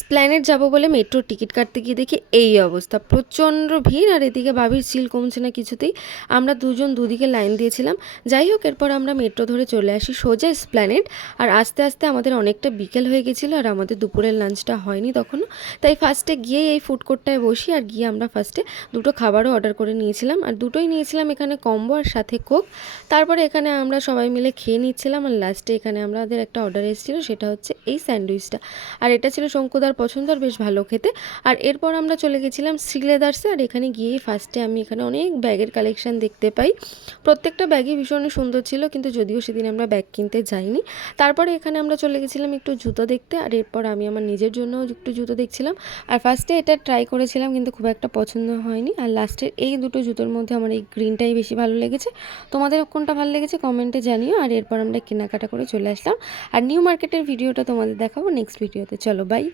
স্প্ল্যানেড যাবো বলে মেট্রোর টিকিট কাটতে গিয়ে দেখি এই অবস্থা, প্রচণ্ড ভিড়। আর এদিকে ভাবির চিল কমছে না কিছুতেই। আমরা দুজন দুদিকে লাইন দিয়েছিলাম। যাই হোক, এরপর আমরা মেট্রো ধরে চলে আসি সোজা স্প্ল্যানেড। আর আস্তে আস্তে আমাদের অনেকটা বিকেল হয়ে গেছিলো, আর আমাদের দুপুরের লাঞ্চটা হয়নি তখনও। তাই ফার্স্টে গিয়েই এই ফুড কোর্টটায় বসি, আর গিয়ে আমরা ফার্স্টে দুটো খাবারও অর্ডার করে নিয়েছিলাম। আর দুটোই নিয়েছিলাম এখানে কম্বো আর সাথে কোক। তারপরে এখানে আমরা সবাই মিলে খেয়ে নিচ্ছিলাম। আর লাস্টে এখানে আমাদের একটা অর্ডার এসেছিলো, সেটা হচ্ছে এই স্যান্ডউইচটা। আর এটা ছিল শঙ্কুদার পছন্দ, আর বেশ ভালো খেতে। আর এরপর আমরা চলে গেছিলাম শ্রীলেদার্সে। আর এখানে গিয়েই ফার্স্টে আমি এখানে অনেক ব্যাগের কালেকশান দেখতে পাই। প্রত্যেকটা ব্যাগই ভীষণ সুন্দর ছিল, কিন্তু যদিও সেদিন আমরা ব্যাগ কিনতে যাইনি। তারপরে এখানে আমরা চলে গেছিলাম একটু জুতো দেখতে। আর এরপর আমি আমার নিজের জন্য একটু জুতো দেখছিলাম। আর ফার্স্টে এটা ট্রাই করেছিলাম, কিন্তু খুব একটা পছন্দ হয়নি। আর লাস্টের এই দুটো জুতোর মধ্যে আমার এই গ্রিনটাই বেশি ভালো লেগেছে। তোমাদের কোনটা ভালো লেগেছে কমেন্টে জানিও। আর এরপর আমরা কেনাকাটা করে চলে আসলাম। আর নিউ মার্কেটের ভিডিওটা তোমাদের দেখাবো নেক্সট ভিডিওতে। চলো বাই।